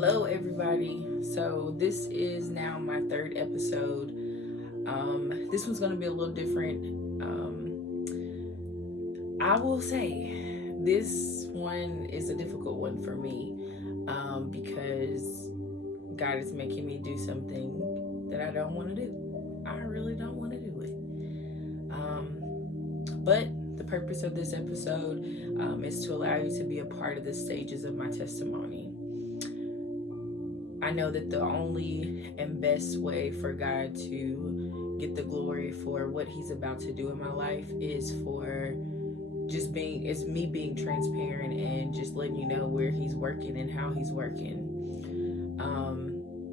Hello, everybody. So this is now my third episode. This one's going to be a little different. I will say this one is a difficult one for me because God is making me do something that I don't want to do. I really don't want to do it. But the purpose of this episode is to allow you to be a part of the stages of my testimony. I know that the only and best way for God to get the glory for what He's about to do in my life is me being transparent and just letting you know where He's working and how He's working.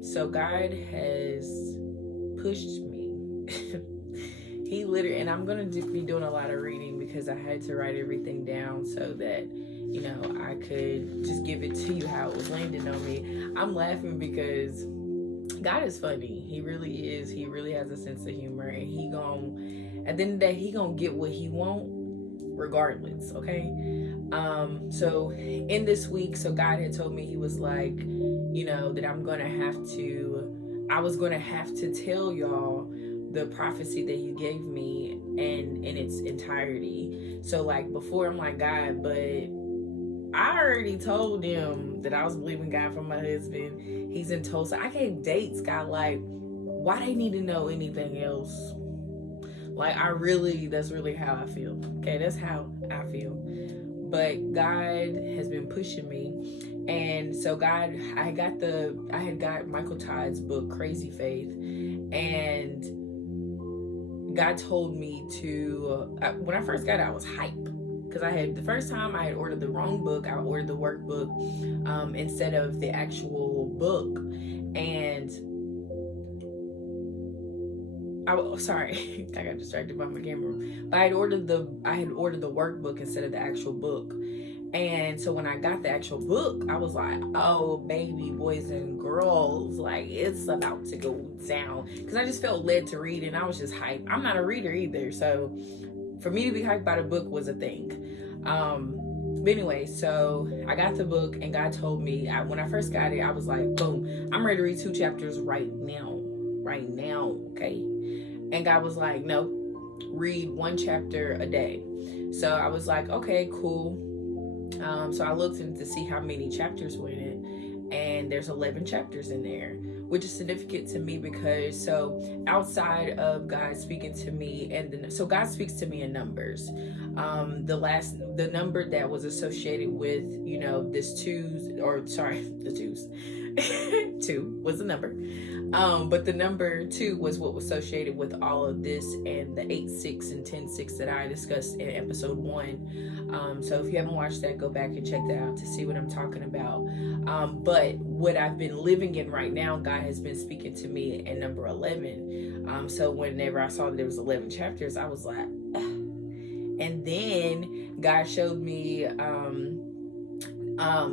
So God has pushed me. He literally, and I'm going to be doing a lot of reading because I had to write everything down so that, I could just give it to you how it was landing on me. I'm laughing because God is funny. He really is. He really has a sense of humor, and at the end of the day, He gonna get what He want regardless, okay? So in this week, so God had told me, He was like, that I was gonna have to tell y'all the prophecy that He gave me and in its entirety. So like before, I'm like, God, but I already told them that I was believing God for my husband. He's in Tulsa. I gave dates, God, like, why they need to know anything else? Like, that's really how I feel. Okay, that's how I feel. But God has been pushing me. And so I had got Micheal Todd's book, Crazy Faith. And God told me to, when I first got it, I was hyped. Because the first time I had ordered the wrong book. I ordered the workbook instead of the actual book. And sorry, I got distracted by my camera. But I had ordered the workbook instead of the actual book. And so when I got the actual book, I was like, oh, baby, boys and girls, like, it's about to go down. Because I just felt led to read, and I was just hyped. I'm not a reader either, so for me to be hyped by the book was a thing. But anyway, so I got the book, and God told me, when I first got it, I was like, boom, I'm ready to read 2 chapters right now, okay? And God was like, no, read 1 chapter a day. So I was like, okay, cool. So I looked in to see how many chapters were in it, and there's 11 chapters in there, which is significant to me because so outside of God speaking to me, so God speaks to me in numbers. The number that was associated with the twos 2 was the number, but the number 2 was what was associated with all of this, and the 8-6 and 10-6 that I discussed in episode 1. So if you haven't watched that, go back and check that out to see what I'm talking about. But what I've been living in right now, God has been speaking to me in number 11. So whenever I saw that there was 11 chapters, I was like, ugh. And then God showed me,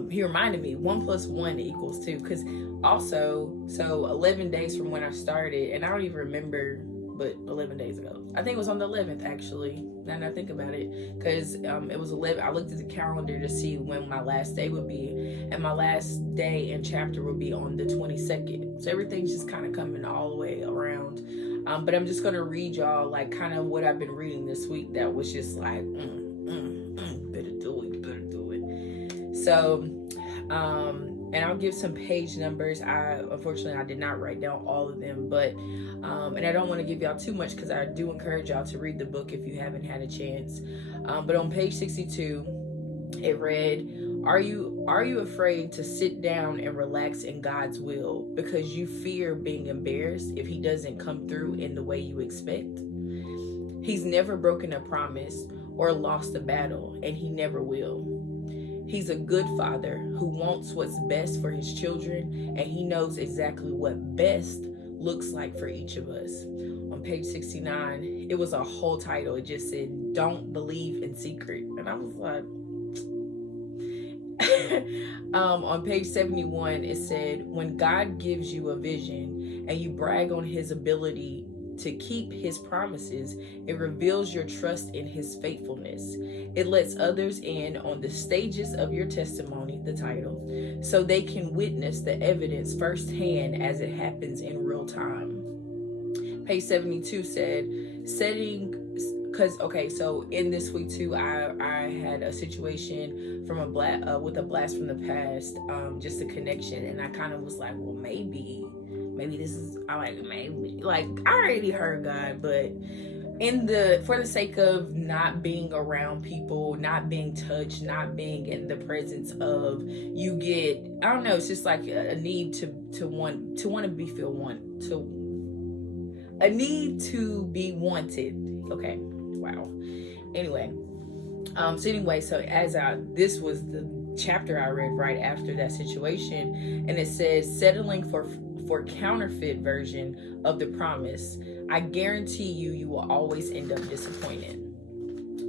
He reminded me 1 + 1 = 2, because also, so 11 days from when I started, and I don't even remember, but 11 days ago, I think it was on the 11th actually, now that I think about it, because it was 11. I looked at the calendar to see when my last day would be, and my last day and chapter would be on the 22nd. So everything's just kind of coming all the way around. But I'm just going to read y'all like kind of what I've been reading this week that was just like, better do it. So, and I'll give some page numbers. Unfortunately, I did not write down all of them, but, and I don't want to give y'all too much because I do encourage y'all to read the book if you haven't had a chance. But on page 62, it read, Are you afraid to sit down and relax in God's will because you fear being embarrassed if He doesn't come through in the way you expect? He's never broken a promise or lost a battle, and He never will. He's a good father who wants what's best for His children, and He knows exactly what best looks like for each of us. On page 69, it was a whole title. It just said, Don't Believe in Secret. And I was like, on page 71, it said, when God gives you a vision and you brag on His ability to keep his promises. It reveals your trust in his faithfulness. It lets others in on the stages of your testimony, the title, so they can witness the evidence firsthand as it happens in real time. Page 72 said, setting, because okay, so in this week too, I had a situation from with a blast from the past, just a connection, and I kind of was like, well, maybe this is, I like, maybe, like, I already heard God, but for the sake of not being around people, not being touched, not being in the presence of, you get, I don't know, it's just like a need to want to be feel want to a need to be wanted. Okay, wow. Anyway, so as this was the chapter I read right after that situation, and it says, settling for counterfeit version of the promise, I guarantee you will always end up disappointed.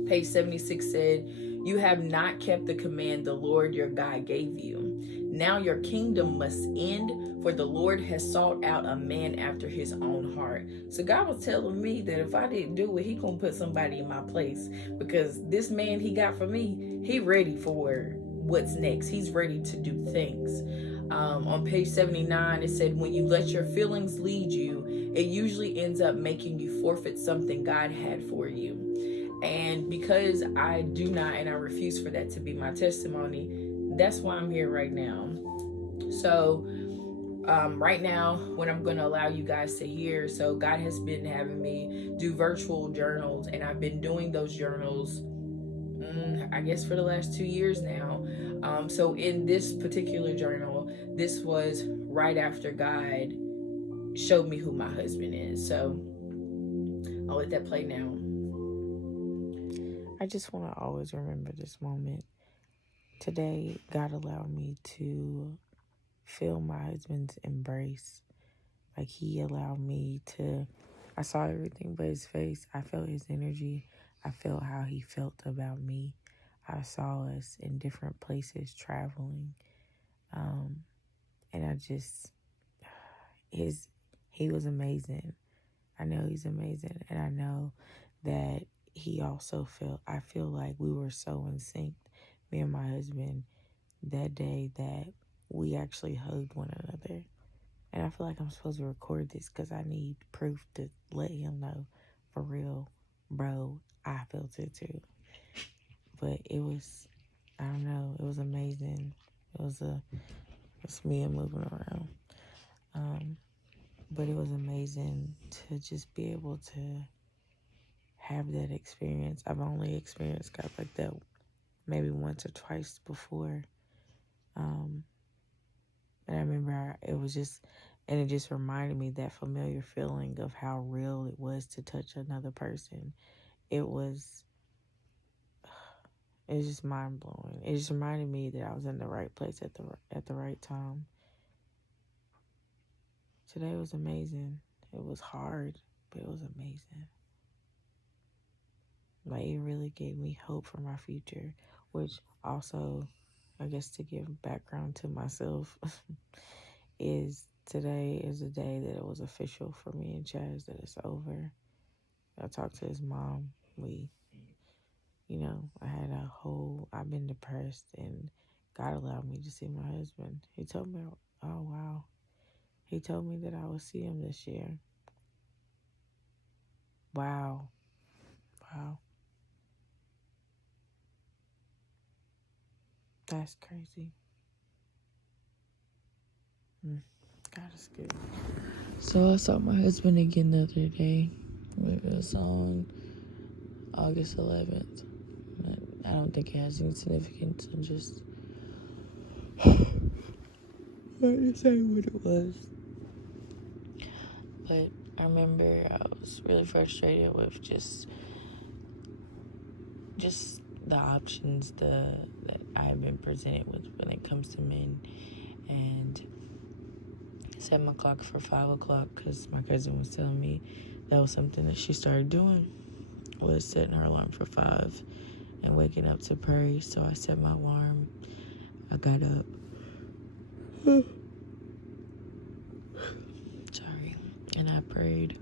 Page 76 said, you have not kept the command the Lord your God gave you. Now your kingdom must end, for the Lord has sought out a man after his own heart. So God was telling me that if I didn't do it, he gonna put somebody in my place, because this man he got for me, he ready for what's next. He's ready to do things. On page 79, it said, when you let your feelings lead you, it usually ends up making you forfeit something God had for you. And because I do not, and I refuse for that to be my testimony, that's why I'm here right now. So right now, what I'm going to allow you guys to hear, so God has been having me do virtual journals, and I've been doing those journals, I guess, for the last 2 years now. So in this particular journal, this was right after God showed me who my husband is. So I'll let that play now. I just want to always remember this moment. Today, God allowed me to feel my husband's embrace. Like, he allowed me to, I saw everything but his face. I felt his energy. I felt how he felt about me. I saw us in different places traveling. And I just, he was amazing. I know he's amazing. And I know that he also I feel like we were so in sync, me and my husband, that day, that we actually hugged one another. And I feel like I'm supposed to record this because I need proof to let him know, for real, bro, I felt it too. But it was, I don't know, it was amazing. It's me and moving around. But it was amazing to just be able to have that experience. I've only experienced God like that maybe once or twice before. And I remember it just reminded me that familiar feeling of how real it was to touch another person. It was just mind blowing. It just reminded me that I was in the right place at the right time. Today was amazing. It was hard, but it was amazing. Like, it really gave me hope for my future, which also, I guess, to give background to myself, is today is the day that it was official for me and Chaz that it's over. I talked to his mom. I've been depressed, and God allowed me to see my husband. He told me, oh wow. He told me that I would see him this year. Wow. That's crazy. God is good. So I saw my husband again the other day. It was on August 11th. I don't think it has any significance. I'm just trying to say what it was. But I remember I was really frustrated with just the options that I have been presented with when it comes to men. And set my clock for 5 o'clock because my cousin was telling me that was something that she started doing, was setting her alarm for 5 and waking up to pray. So I set my alarm. I got up. Sorry. And I prayed.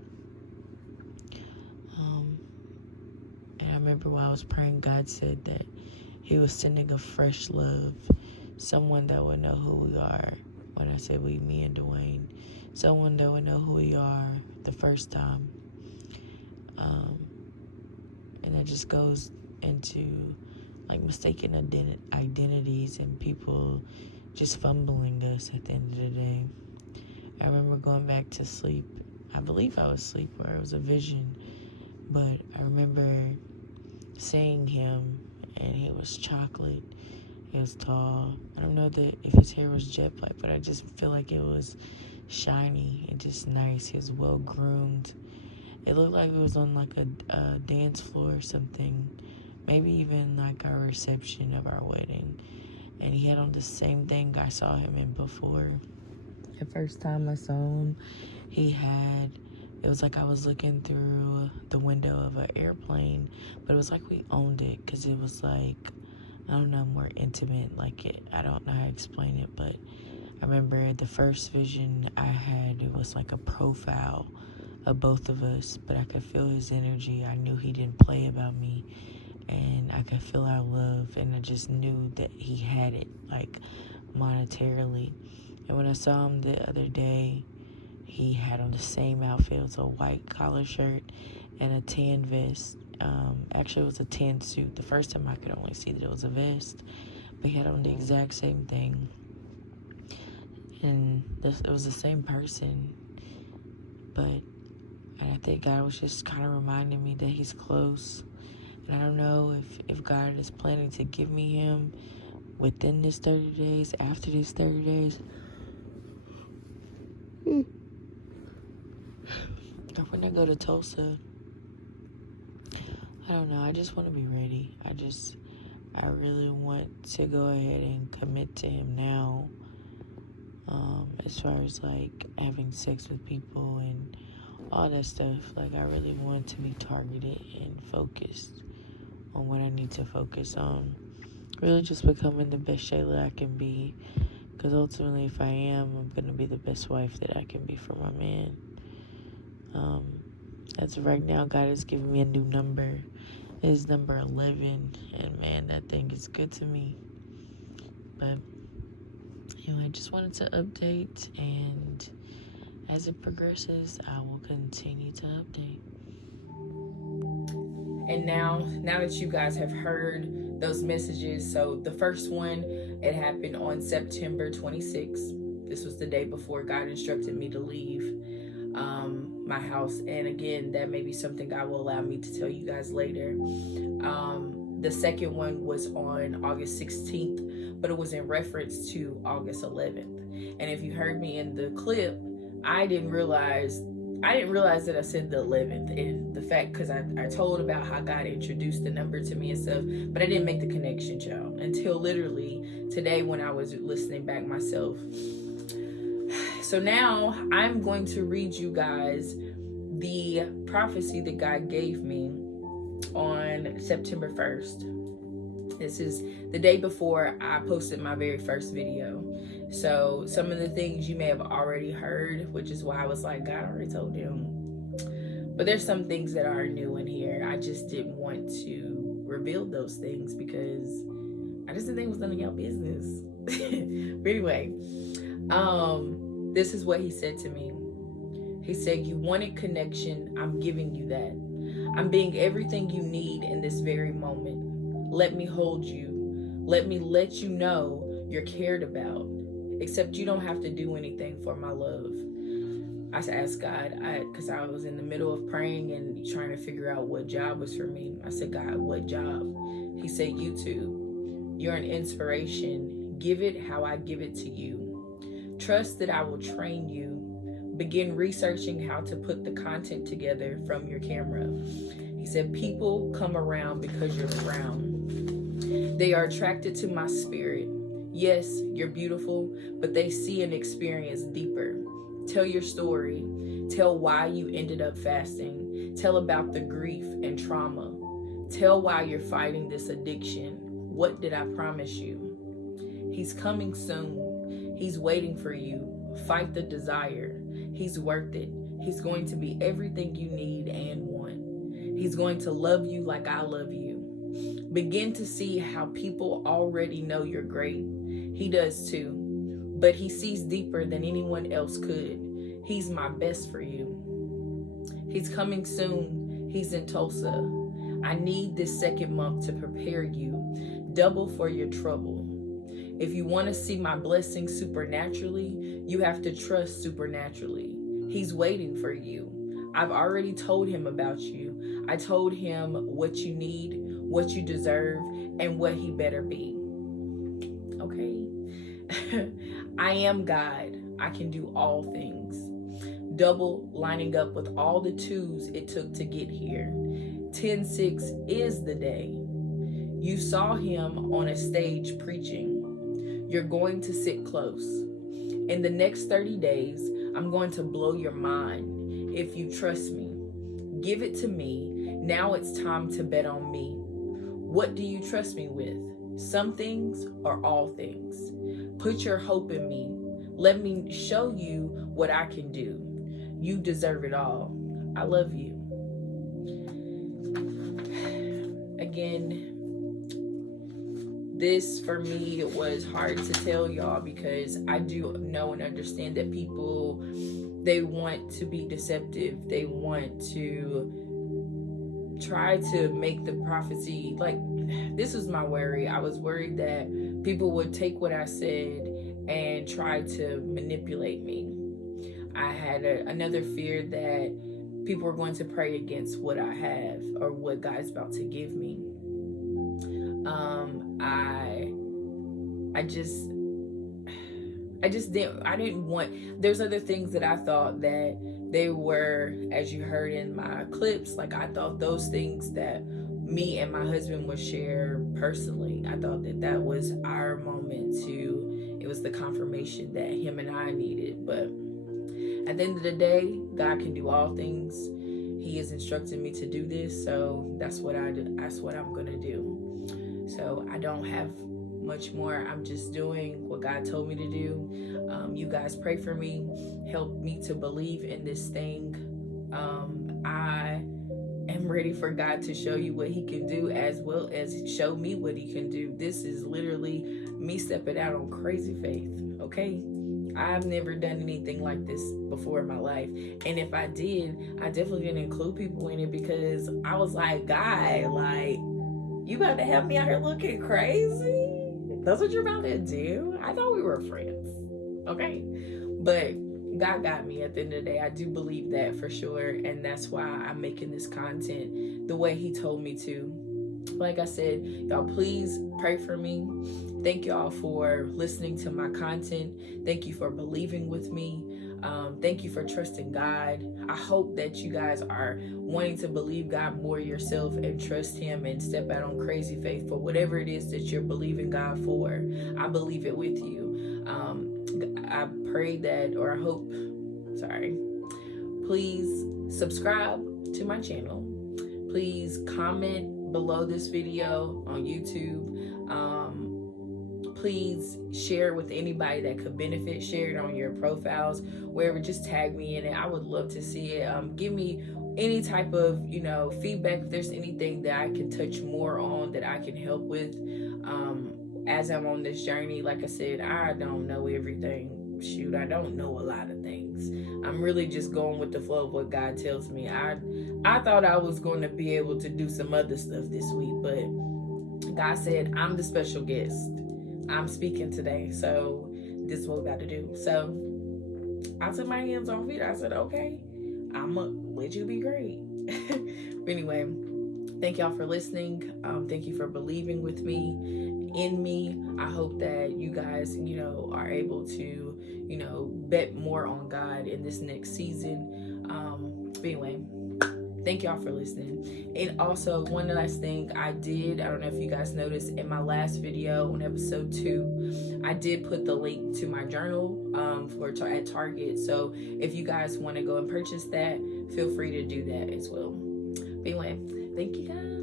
remember while I was praying, God said that he was sending a fresh love, someone that would know who we are. When I say we, me and Dwayne, someone that would know who we are the first time. And it just goes into like mistaken identities and people just fumbling us at the end of the day. I remember going back to sleep. I believe I was asleep or it was a vision, but I remember seeing him, and he was chocolate. He was tall. I don't know if his hair was jet black, but I just feel like it was shiny and just nice. He was well groomed. It looked like it was on like a dance floor or something, maybe even like our reception of our wedding. And he had on the same thing I saw him in before. The first time I saw him, it was like I was looking through the window of an airplane, but it was like we owned it because it was like, I don't know, more intimate. Like I don't know how to explain it, but I remember the first vision I had, it was like a profile of both of us, but I could feel his energy. I knew he didn't play about me, and I could feel our love, and I just knew that he had it, like monetarily. And when I saw him the other day, he had on the same outfit. It was a white collar shirt and a tan vest. Actually, it was a tan suit. The first time I could only see that it was a vest, but he had on the exact same thing. And it was the same person, and I think God was just kind of reminding me that he's close. And I don't know if God is planning to give me him within this 30 days, after this 30 days. Or when I go to Tulsa, I don't know. I just want to be ready. I really want to go ahead and commit to him now. As far as like having sex with people and all that stuff, like I really want to be targeted and focused on what I need to focus on. Really just becoming the best Shayla I can be, because ultimately if I am, I'm going to be the best wife that I can be for my man. As of right now, God has given me a new number. It is number 11, and man, that thing is good to me. But anyway, I just wanted to update, and as it progresses, I will continue to update. And now that you guys have heard those messages, so the first one, it happened on September 26th. This was the day before God instructed me to leave my house. And again, that may be something God will allow me to tell you guys later. The second one was on August 16th, but it was in reference to August 11th. And if you heard me in the clip, I didn't realize that I said the 11th, and the fact, because I told about how God introduced the number to me and stuff, but I didn't make the connection, y'all, until literally today when I was listening back myself. So now I'm going to read you guys the prophecy that God gave me on September 1st. This is the day before I posted my very first video. So some of the things you may have already heard, which is why I was like, God already told you. But there's some things that are new in here. I just didn't want to reveal those things because I just didn't think it was none of y'all business. But anyway, this is what he said to me. He said, you wanted connection. I'm giving you that. I'm being everything you need in this very moment. Let me hold you. Let me let you know you're cared about. Except you don't have to do anything for my love. I asked God, because I was in the middle of praying and trying to figure out what job was for me. I said, God, what job? He said, YouTube. You're an inspiration. Give it how I give it to you. Trust that I will train you. Begin researching how to put the content together from your camera. He said, people come around because you're around. They are attracted to my spirit. Yes, you're beautiful, but they see and experience deeper. Tell your story. Tell why you ended up fasting. Tell about the grief and trauma. Tell why you're fighting this addiction. What did I promise you? He's coming soon. He's waiting for you. Fight the desire. He's worth it. He's going to be everything you need and want. He's going to love you like I love you. Begin to see how people already know you're great. He does too, but he sees deeper than anyone else could. He's my best for you. He's coming soon. He's in Tulsa. I need this second month to prepare you, double for your trouble. If you want to see my blessing supernaturally, you have to trust supernaturally. He's waiting for you. I've already told him about you. I told him what you need, what you deserve, and what he better be. Okay? I am God. I can do all things. Double lining up with all the twos it took to get here. 10-6 is the day. You saw him on a stage preaching. You're going to sit close. In the next 30 days, I'm going to blow your mind if you trust me. Give it to me. Now it's time to bet on me. What do you trust me with? Some things or all things? Put your hope in me. Let me show you what I can do. You deserve it all. I love you. Again, this for me was hard to tell y'all because I do know and understand that people, they want to be deceptive. They want to try to make the prophecy, like, this is my worry. I was worried that people would take what I said and try to manipulate me. I had another fear that people were going to pray against what I have or what God's about to give me. I didn't want, there's other things that I thought that they were, as you heard in my clips, like I thought those things that me and my husband would share personally, I thought that that was our moment to, it was the confirmation that him and I needed. But at the end of the day, God can do all things. He has instructed me to do this, so that's what I do. That's what I'm gonna do. So I don't have much more. I'm just doing what God told me to do. You guys pray for me, help me to believe in this thing. I am ready for God to show you what he can do as well as show me what he can do. This is literally me stepping out on crazy faith, okay? I've never done anything like this before in my life. And if I did, I definitely didn't include people in it because I was like, God, like, you about to have me out here looking crazy? That's what you're about to do? I thought we were friends, okay? But God got me at the end of the day. I do believe that for sure. And that's why I'm making this content the way he told me to. Like I said, y'all please pray for me. Thank y'all for listening to my content. Thank you for believing with me. Thank you for trusting God. I hope that you guys are wanting to believe God more yourself and trust him and step out on crazy faith for whatever it is that you're believing God for. I believe it with you. I pray that, or I hope, please subscribe to my channel. Please comment below this video on YouTube. Please share with anybody that could benefit. Share it on your profiles, wherever. Just tag me in it. I would love to see it. Give me any type of, feedback. If there's anything that I can touch more on that I can help with as I'm on this journey. Like I said, I don't know everything. Shoot, I don't know a lot of things. I'm really just going with the flow of what God tells me. I thought I was going to be able to do some other stuff this week, but God said, I'm the special guest. I'm speaking today, so this is what we got to do. So I took my hands off it. I said, okay, I'm going to let you be great. But anyway, thank y'all for listening. Thank you for believing with me, in me. I hope that you guys, are able to, bet more on God in this next season. But anyway, thank y'all for listening. And also, one last thing I don't know if you guys noticed, in my last video on episode 2, I did put the link to my journal at Target. So if you guys want to go and purchase that, feel free to do that as well. But anyway, thank you guys.